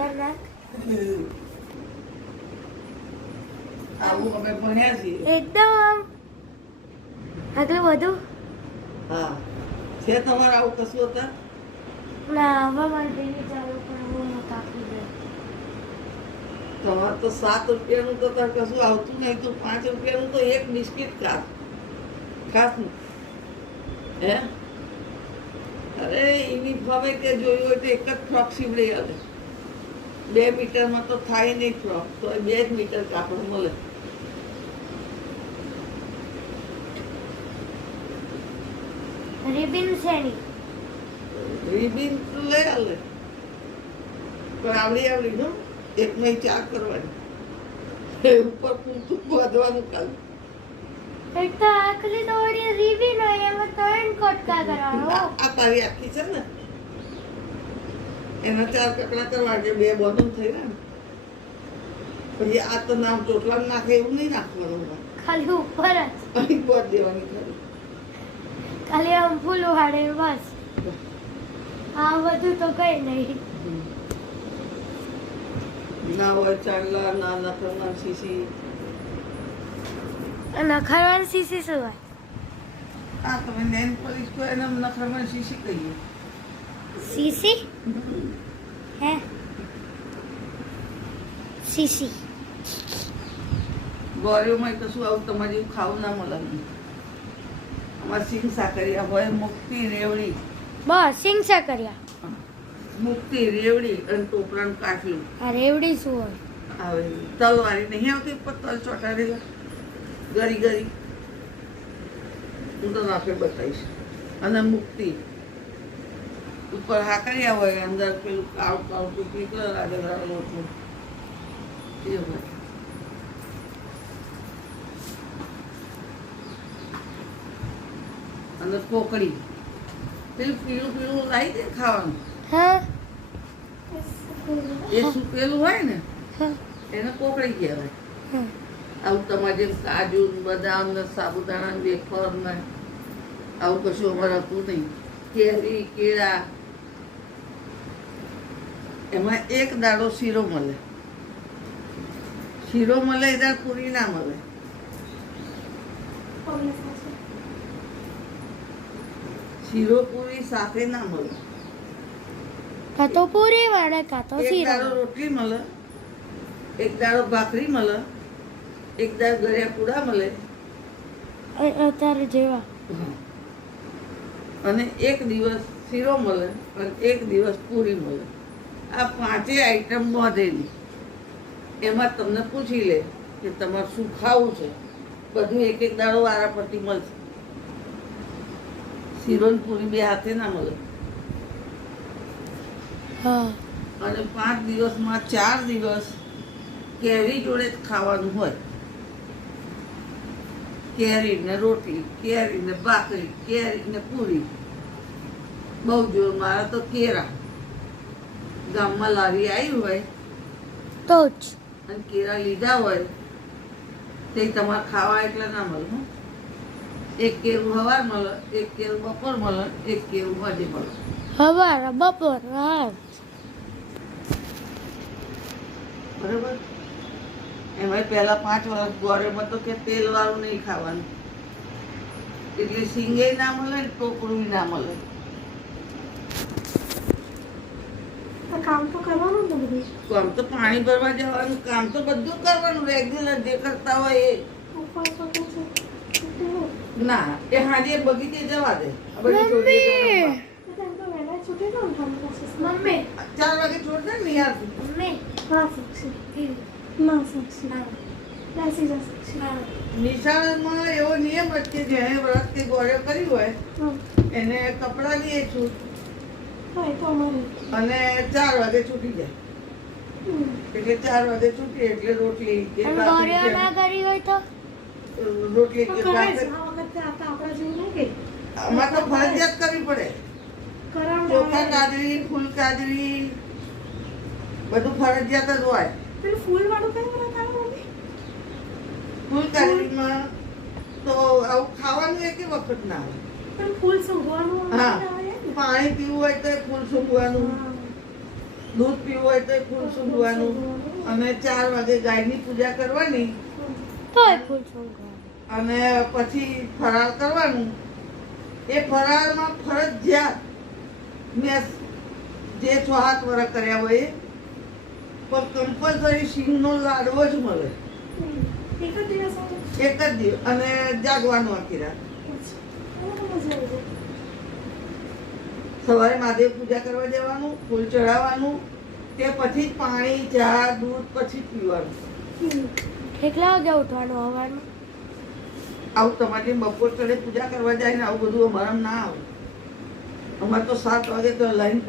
ખતરનાક આવું અમે ભણ્યા છીએ. એકદમ. આમ આગળ વધુ. હા. છે તમારે આવું કશું હતા? ના હવે મારે ચાલુ પણ તમારે તો સાત રૂપિયાનું તો તાર કશું આવતું નહીં તો પાંચ રૂપિયાનું તો એક બિસ્કિટ ખાસ. ખાસ હે? અરે યુનિફોર્મે કે જોયું હોય તો એક જ ફ્રોક સીવડી આવે બે મીટરમાં તો થાય નહીં ફ્રોક તો બે જ મીટર કાપડ મળે. રિબિન શેની રિબિન તો લઈ આલે. પણ આવડી આવડી નો એક મહી ચાર કરવાની. ઉપર પૂરતું બાંધવાનું કાલ. એક તો આખરી દોડી રિબિન હોય એમાં ત્રણ કટકા કરવાનો આ તારી આખી છે ને? એના ચાર કકડા કરવા એટલે બે બોધન થઈ ને. પછી આ તો નામ ચોટલા નાખે એવું નહીં નાખવાનું ખાલી ઉપર જ. અહીં દેવાની ખાલી. ખાલી આમ ફૂલ વાળે બસ. આ બધું તો કઈ નહીં. ના હોય ચાંદલા ના નખરના સીસી અને ખરવાની સીસી શું હોય? આ તમે નેન પોલીસ કો એને નખરમાં સીસી કહીએ. સીસી હે સીસી ગોળીઓમાં કશું આવું તમારી ખાવું ના મળે અમારે સિંગ સાકરિયા હોય મુક્તિ રેવડી. બસ સિંગ સાકરિયા મુક્તિ રેવડી અને ટોપરાનું કાઠલું આ રેવડી શું હોય? આવે તલવારી નહીં આવતી ઉપર તલ ચોટાડેલા. ગરી ગરી. હું તો નાખે બતાવીશ. અને મુક્તિ. ઉપર હાકરિયા હોય અંદર પેલું કાવ કાવ ટૂંકી કરે રાજગરા લોટનું એ હોય. અને કોકડી. પેલું પીળું પીળું લાવી દે ખાવાનું. એ સુકેલું હોય ને એને કોકડી કહેવાય. આવું તમારે જેમ કાજુ બદામ ને સાબુદાણા ને વેફર ને આવું કશું અમારે હતું નહીં. કેરી કેળા એમાં એક દાડો શીરો મળે. શીરો મળે એ દાળ પૂરી ના મળે. શીરો પૂરી સાથે ના મળે. કાં તો પૂરી વાળે કાં તો એક દાડો શીરો રોટલી મળે એક દાડો ભાખરી મળે એક દાળ ગળ્યા પૂડા મળે. અત્યારે જેવા. અને એક દિવસ શીરો મળે અને એક દિવસ પૂરી મળે. આ પાંચેય આઈટમ બાંધેલી. એમાં તમને પૂછી લે કે તમારે શું ખાવું છે. બધું એક એક દાડો પરથી મળશે. શીરો પૂરી બે હાથે ના મળે. હા. અને પાંચ દિવસમાં ચાર દિવસ કેરી જોડે જ ખાવાનું હોય. કેરી ને રોટલી કેરી ને ભાખરી કેરી ને પૂરી. બહુ જોર મારા તો કેરા. ગામમાં લારી આવી હોય તો જ. અને કેરા લીધા હોય તે તમારે ખાવા એટલે ના મળે એક કેરું હવાર મળે એક કેવું બપોર મળે એક કેરું સાંજે મળે. હવાર બપોર રાત. બરાબર? એમાં પહેલા પાંચ વર્ષ ગોરેમાં તો કે તેલ વાળું નહીં ખાવાનું. એટલે સિંગે ના મળે ટોપરું ના મળે. કામ તો કરવાનું ને બધું. કામ તો પાણી ભરવા જવાનું કામ તો બધું કરવાનું રેગ્યુલર જે કરતા હોય એ. ના એ હાજે બગીચે જવા દે. મમ્મી! ચાર વાગે છોડ દે ને યાર મમ્મી! નિશાળમાં એવો નિયમ જ કે જેણે વ્રત કે ગોળ્યો કર્યું હોય એને કપડાં લઈએ છું. અને ચાર વાગે છૂટી જાય. એટલે ચાર વાગે છૂટી એટલે રોટલી રોટલી અમારે તો ફરજિયાત કરવી પડે. ચોખા કાજરી ફૂલ કાજરી બધું ફરજિયાત જ હોય. ફૂલ કાજરીમાં તો આવું ખાવાનું એક વખત ના આવે? હા. પાણી પીવું હોય તો ફૂલ સૂંઘવાનું. દૂધ પીવું હોય તો ફૂલ સૂંઘવાનું. અને ચાર વાગે ગાયની પૂજા કરવાની. અને પછી ફરાળ કરવાનું. એ ફરાળમાં ફરજિયાત મેં જે છ હાથ વરસ કર્યા હોય એ. પણ કમ્પલસરી સિંહનો લાડવો જ મળે. એક જ દિવસ અને જાગવાનું આખી રાત અચ્છા. બહુ મજા આવી જાય. સવારે મહાદેવ પૂજા કરવા જવાનું ફૂલ ચડાવવાનું તે પછી જ પાણી ચા દૂધ પછી પીવાનું. કેટલા વાગે ઉઠવાનું આવવાનું? આવું તમારી બપોર ચડે પૂજા કરવા જાય ને આવું બધું અમારા ના આવું. અમારે તો સાત વાગે તો લાઈન